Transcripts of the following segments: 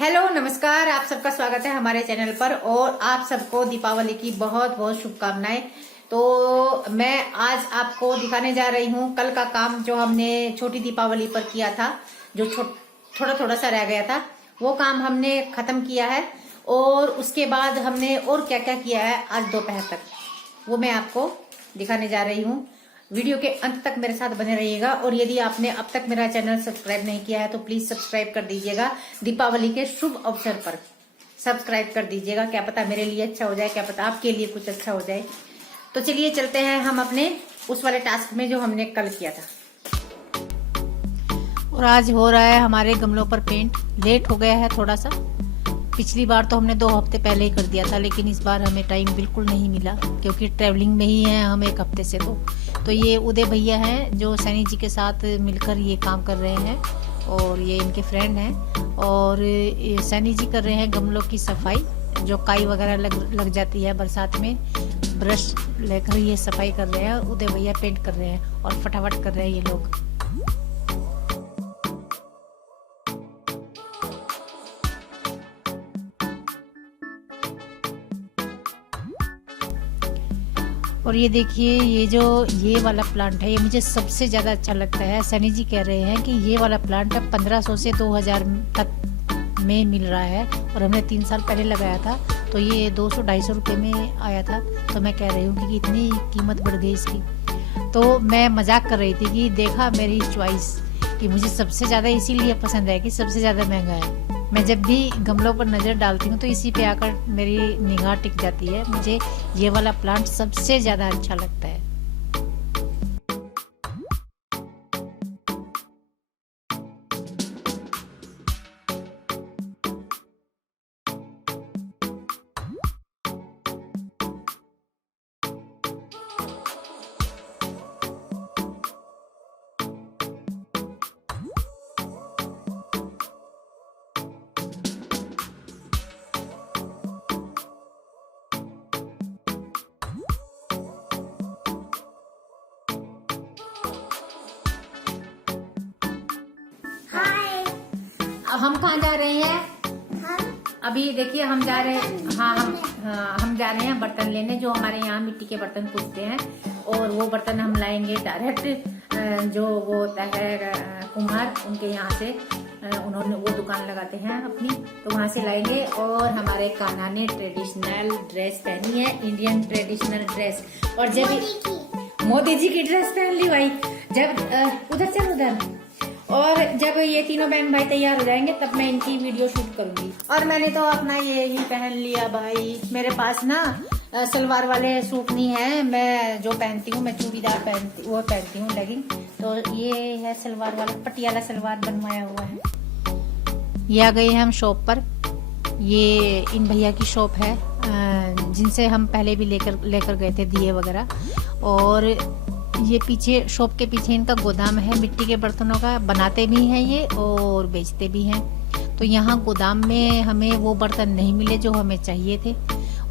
Hello नमस्कार, आप सबका स्वागत है हमारे चैनल पर और आप सबको दीपावली की बहुत बहुत शुभकामनाएं। तो मैं आज आपको दिखाने जा रही हूँ कल का काम जो हमने छोटी दीपावली पर किया था, जो थोड़ा थोड़ा सा रह गया था, वो काम हमने खत्म किया है। और उसके बाद हमने और क्या क्या किया है आज दोपहर तक, वो मैं आपको दिखाने जा रही हूँ। वीडियो के अंत तक मेरे साथ बने रहिएगा। और यदि आपने अब तक मेरा चैनल सब्सक्राइब नहीं किया है तो प्लीज सब्सक्राइब कर दीजिएगा। दीपावली के शुभ अवसर पर सब्सक्राइब कर दीजिएगा, क्या पता मेरे लिए अच्छा हो जाए, क्या पता आपके लिए कुछ अच्छा हो जाए। तो चलिए चलते हैं हम अपने उस वाले टास्क में जो हमने कल किया था। और आज हो रहा है हमारे गमलों पर पेंट। लेट हो गया है थोड़ा सा, पिछली बार तो हमने 2 हफ्ते पहले ही कर दिया था, लेकिन इस बार हमें टाइम बिल्कुल नहीं मिला क्योंकि ट्रैवलिंग में ही हैं हम 1 हफ्ते से। तो ये उदय भैया हैं जो सैनी जी के साथ मिलकर ये काम कर रहे हैं और ये इनके फ्रेंड हैं। और सैनी जी कर रहे हैं गमलों की सफाई, जो काई वगैरह लग जाती है बरसात में। ब्रश लेकर ये सफाई कर रहे हैं, उदय भैया पेंट कर रहे हैं और फटाफट कर रहे हैं ये लोग। और ये देखिए, ये वाला प्लांट है, ये मुझे सबसे ज़्यादा अच्छा लगता है। सनी जी कह रहे हैं कि ये वाला प्लांट अब 1500 से 2000 तक में मिल रहा है और हमने 3 साल पहले लगाया था तो ये 200-250 रुपये में आया था। तो मैं कह रही हूँ कि इतनी कीमत बढ़ गई इसकी। तो मैं मजाक कर रही थी कि देखा मेरी चॉइस कि मुझे सबसे ज़्यादा इसीलिए पसंद है कि सबसे ज़्यादा महंगा है। मैं जब भी गमलों पर नज़र डालती हूँ तो इसी पे आकर मेरी निगाह टिक जाती है। मुझे ये वाला प्लांट सबसे ज़्यादा अच्छा लगता है। अब हम कहाँ जा रहे हैं? अभी देखिए हम जा रहे हैं, हम जा रहे हैं बर्तन लेने, जो हमारे यहाँ मिट्टी के बर्तन पूछते हैं। और वो बर्तन हम लाएंगे डायरेक्ट, जो वो होता है कुम्हार, उनके यहाँ से। उन्होंने वो दुकान लगाते हैं अपनी, तो वहाँ से लाएंगे। और हमारे कान्हा ने ट्रेडिशनल ड्रेस पहनी है, इंडियन ट्रेडिशनल ड्रेस। और जब मोदी जी की ड्रेस पहन ली भाई, जब उधर से उधर। और जब ये तीनों बहन भाई तैयार हो जाएंगे तब मैं इनकी वीडियो शूट करूंगी। और मैंने तो अपना ये ही पहन लिया भाई। मेरे पास ना सलवार वाले सूट नहीं है, मैं जो पहनती हूँ, मैं चूड़ीदार पहनती हूँ, लेगिंग। तो ये है सलवार वाला, पटियाला सलवार बनवाया हुआ है। ये आ गए हैं हम शॉप पर। ये इन भैया की शॉप है, जिनसे हम पहले भी लेकर गए थे दिए वगैरह। और ये पीछे शॉप के पीछे इनका गोदाम है मिट्टी के बर्तनों का, बनाते भी हैं ये और बेचते भी हैं। तो यहाँ गोदाम में हमें वो बर्तन नहीं मिले जो हमें चाहिए थे,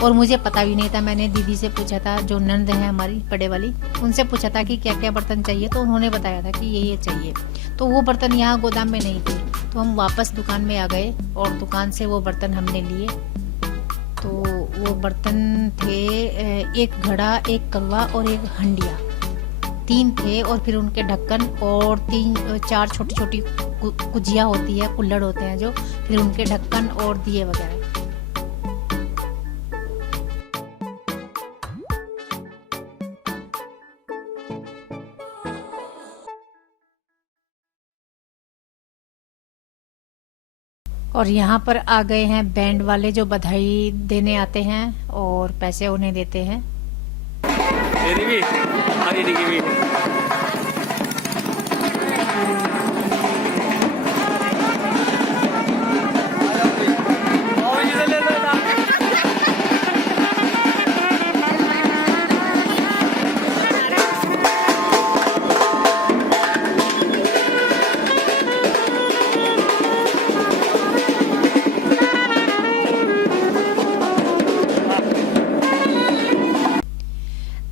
और मुझे पता भी नहीं था। मैंने दीदी से पूछा था, जो नंद है हमारी बड़े वाली, उनसे पूछा था कि क्या क्या बर्तन चाहिए, तो उन्होंने बताया था कि ये चाहिए। तो वो बर्तन यहाँ गोदाम में नहीं थे, तो हम वापस दुकान में आ गए और दुकान से वो बर्तन हमने लिए। तो वो बर्तन थे 1 घड़ा, 1 कलवा और 1 हंडिया, 3 थे। और फिर उनके ढक्कन और 3-4 छोटी छोटी कुजिया होती है, कुल्हड़ होते हैं जो, फिर उनके ढक्कन और दिए वगैरह। और यहाँ पर आ गए हैं बैंड वाले, जो बधाई देने आते हैं और पैसे उन्हें देते हैं। मेरी भी, हमारी डिग्री भी।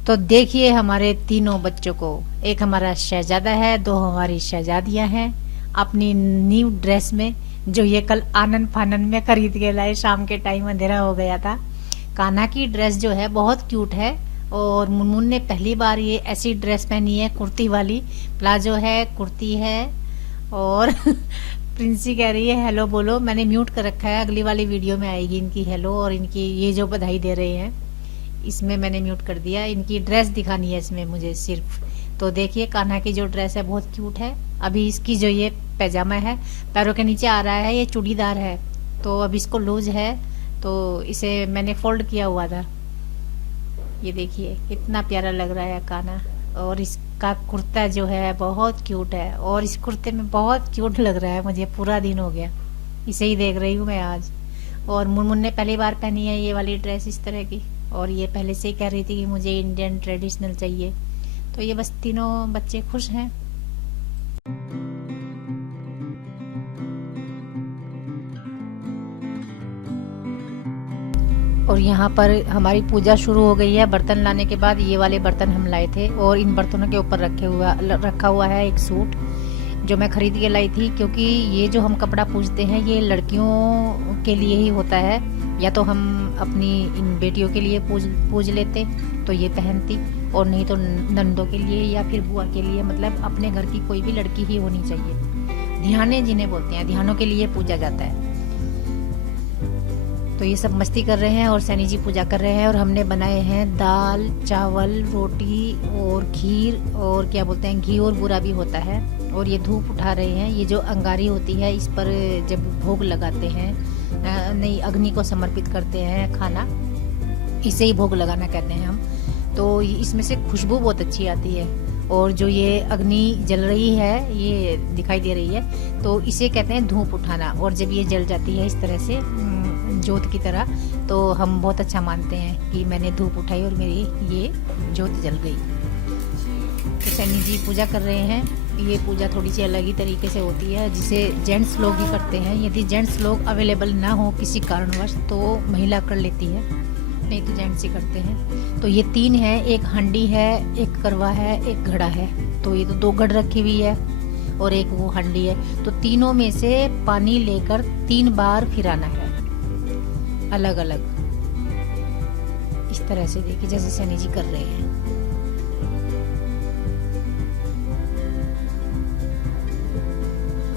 तो देखिए हमारे तीनों बच्चों को, एक हमारा शहजादा है, 2 हमारी शहजादियां हैं, अपनी न्यू ड्रेस में जो ये कल आनंद फानन में खरीद के लाए। शाम के टाइम अंधेरा हो गया था। कान्हा की ड्रेस जो है बहुत क्यूट है और मुनमुन ने पहली बार ये ऐसी ड्रेस पहनी है, कुर्ती वाली। प्लाजो है, कुर्ती है और प्रिंसी कह रही है हेलो बोलो। मैंने म्यूट कर रखा है, अगली वाली वीडियो में आएगी इनकी हेलो और इनकी ये जो बधाई दे रहे हैं इसमें मैंने म्यूट कर दिया। इनकी ड्रेस दिखानी है इसमें मुझे सिर्फ। तो देखिए कान्हा की जो ड्रेस है बहुत क्यूट है। अभी इसकी जो ये पैजामा है पैरों के नीचे आ रहा है, ये चूड़ीदार है तो अब इसको लूज है तो इसे मैंने फोल्ड किया हुआ था। ये देखिए कितना प्यारा लग रहा है कान्हा। और इसका कुर्ता जो है बहुत क्यूट है और इस कुर्ते में बहुत क्यूट लग रहा है मुझे। पूरा दिन हो गया इसे ही देख रही हूँ मैं आज। और मुनमुन ने पहली बार पहनी है ये वाली ड्रेस इस तरह की और ये पहले से ही कह रही थी कि मुझे इंडियन ट्रेडिशनल चाहिए। तो ये बस तीनों बच्चे खुश हैं। और यहाँ पर हमारी पूजा शुरू हो गई है। बर्तन लाने के बाद ये वाले बर्तन हम लाए थे और इन बर्तनों के ऊपर रखा हुआ है एक सूट जो मैं खरीद के लाई थी, क्योंकि ये जो हम कपड़ा पूजते हैं ये लड़कियों के लिए ही होता है। या तो हम अपनी इन बेटियों के लिए पूज लेते तो ये पहनती, और नहीं तो नंदों के लिए या फिर बुआ के लिए, मतलब अपने घर की कोई भी लड़की ही होनी चाहिए। ध्याने जिन्हें बोलते हैं, ध्यानों के लिए पूजा जाता है। तो ये सब मस्ती कर रहे हैं और सैनी जी पूजा कर रहे हैं। और हमने बनाए हैं दाल, चावल, रोटी और खीर और क्या बोलते हैं घी और बुरा भी होता है। और ये धूप उठा रहे हैं। ये जो अंगारी होती है इस पर जब भोग लगाते हैं, नहीं अग्नि को समर्पित करते हैं खाना, इसे ही भोग लगाना कहते हैं हम। तो इसमें से खुशबू बहुत अच्छी आती है। और जो ये अग्नि जल रही है ये दिखाई दे रही है तो इसे कहते हैं धूप उठाना। और जब ये जल जाती है इस तरह से जोत की तरह तो हम बहुत अच्छा मानते हैं कि मैंने धूप उठाई और मेरी ये जोत जल गई। तो सैनी जी पूजा कर रहे हैं। ये पूजा थोड़ी सी अलग ही तरीके से होती है जिसे जेंट्स लोग ही करते हैं। यदि जेंट्स लोग अवेलेबल ना हो किसी कारणवश तो महिला कर लेती है, नहीं तो जेंट्स ही करते हैं। तो ये 3 है, एक हांडी है, एक करवा है, एक घड़ा है। तो ये तो 2 घड़ रखी हुई है और एक वो हांडी है। तो तीनों में से पानी लेकर 3 बार फिराना है अलग अलग, इस तरह से। देखिए जैसे सैनी जी कर रहे हैं।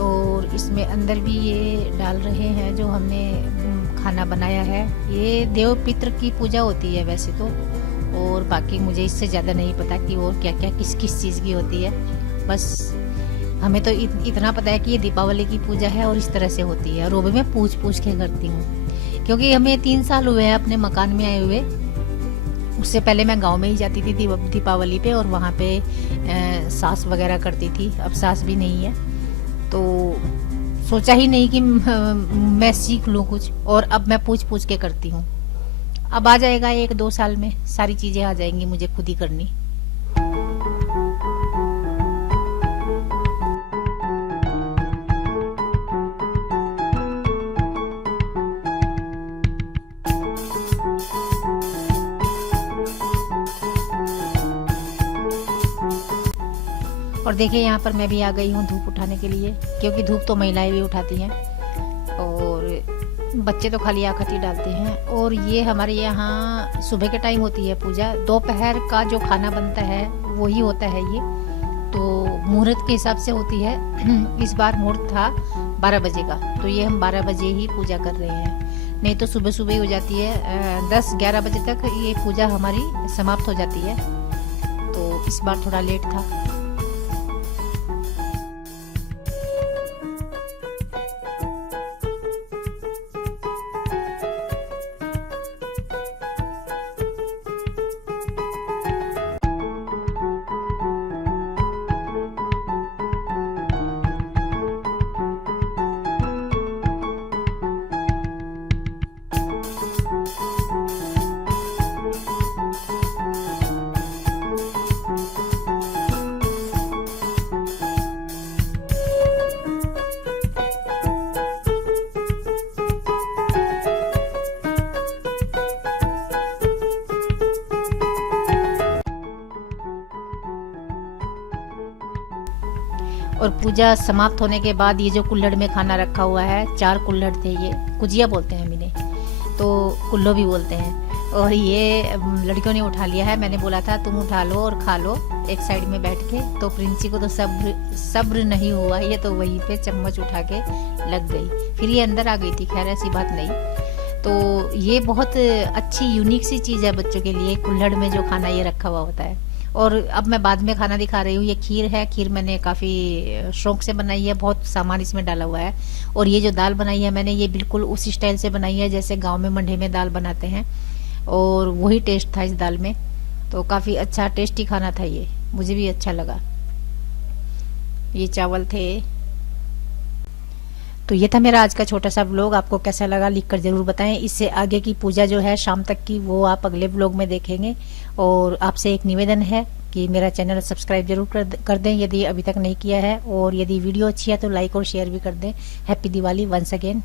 और इसमें अंदर भी ये डाल रहे हैं जो हमने खाना बनाया है। ये देव पितृ की पूजा होती है वैसे तो, और बाकी मुझे इससे ज़्यादा नहीं पता कि और क्या क्या किस किस चीज़ की होती है। बस हमें तो इतना पता है कि ये दीपावली की पूजा है और इस तरह से होती है। और वो भी मैं पूछ के करती हूँ, क्योंकि हमें 3 साल हुए हैं अपने मकान में आए हुए। उससे पहले मैं गांव में ही जाती थी दीपावली पे और वहाँ पे सास वगैरह करती थी। अब सास भी नहीं है तो सोचा ही नहीं कि मैं सीख लूँ कुछ, और अब मैं पूछ के करती हूँ। अब आ जाएगा 1-2 साल में सारी चीज़ें आ जाएंगी मुझे खुद ही करनी। और देखिए यहाँ पर मैं भी आ गई हूँ धूप उठाने के लिए, क्योंकि धूप तो महिलाएं भी उठाती हैं और बच्चे तो खाली आखती डालते हैं। और ये हमारे यहाँ सुबह के टाइम होती है पूजा। दोपहर का जो खाना बनता है वही होता है ये, तो मुहूर्त के हिसाब से होती है। इस बार मुहूर्त था 12 बजे का, तो ये हम 12 बजे ही पूजा कर रहे हैं। नहीं तो सुबह सुबह हो जाती है, 10-11 बजे तक ये पूजा हमारी समाप्त हो जाती है। तो इस बार थोड़ा लेट था। और पूजा समाप्त होने के बाद ये जो कुल्हड़ में खाना रखा हुआ है, 4 कुल्हड़ थे, ये कुजिया बोलते हैं हम इन्हें, तो कुल्लो भी बोलते हैं। और ये लड़कियों ने उठा लिया है। मैंने बोला था तुम उठा लो और खा लो एक साइड में बैठ के, तो प्रिंसी को तो सब्र नहीं हुआ, ये तो वहीं पे चम्मच उठा के लग गई, फिर ये अंदर आ गई थी। खैर ऐसी बात नहीं। तो ये बहुत अच्छी यूनिक सी चीज़ है बच्चों के लिए, कुल्हड़ में जो खाना ये रखा हुआ होता है। और अब मैं बाद में खाना दिखा रही हूँ। ये खीर है, खीर मैंने काफ़ी शौक से बनाई है, बहुत सामान इसमें डाला हुआ है। और ये जो दाल बनाई है मैंने, ये बिल्कुल उसी स्टाइल से बनाई है जैसे गांव में मंडे में दाल बनाते हैं, और वही टेस्ट था इस दाल में। तो काफ़ी अच्छा टेस्टी खाना था ये, मुझे भी अच्छा लगा। ये चावल थे। तो ये था मेरा आज का छोटा सा व्लॉग। आपको कैसा लगा लिखकर ज़रूर बताएं। इससे आगे की पूजा जो है शाम तक की, वो आप अगले व्लॉग में देखेंगे। और आपसे एक निवेदन है कि मेरा चैनल सब्सक्राइब जरूर कर दें यदि अभी तक नहीं किया है, और यदि वीडियो अच्छी है तो लाइक और शेयर भी कर दें। Happy Diwali once again.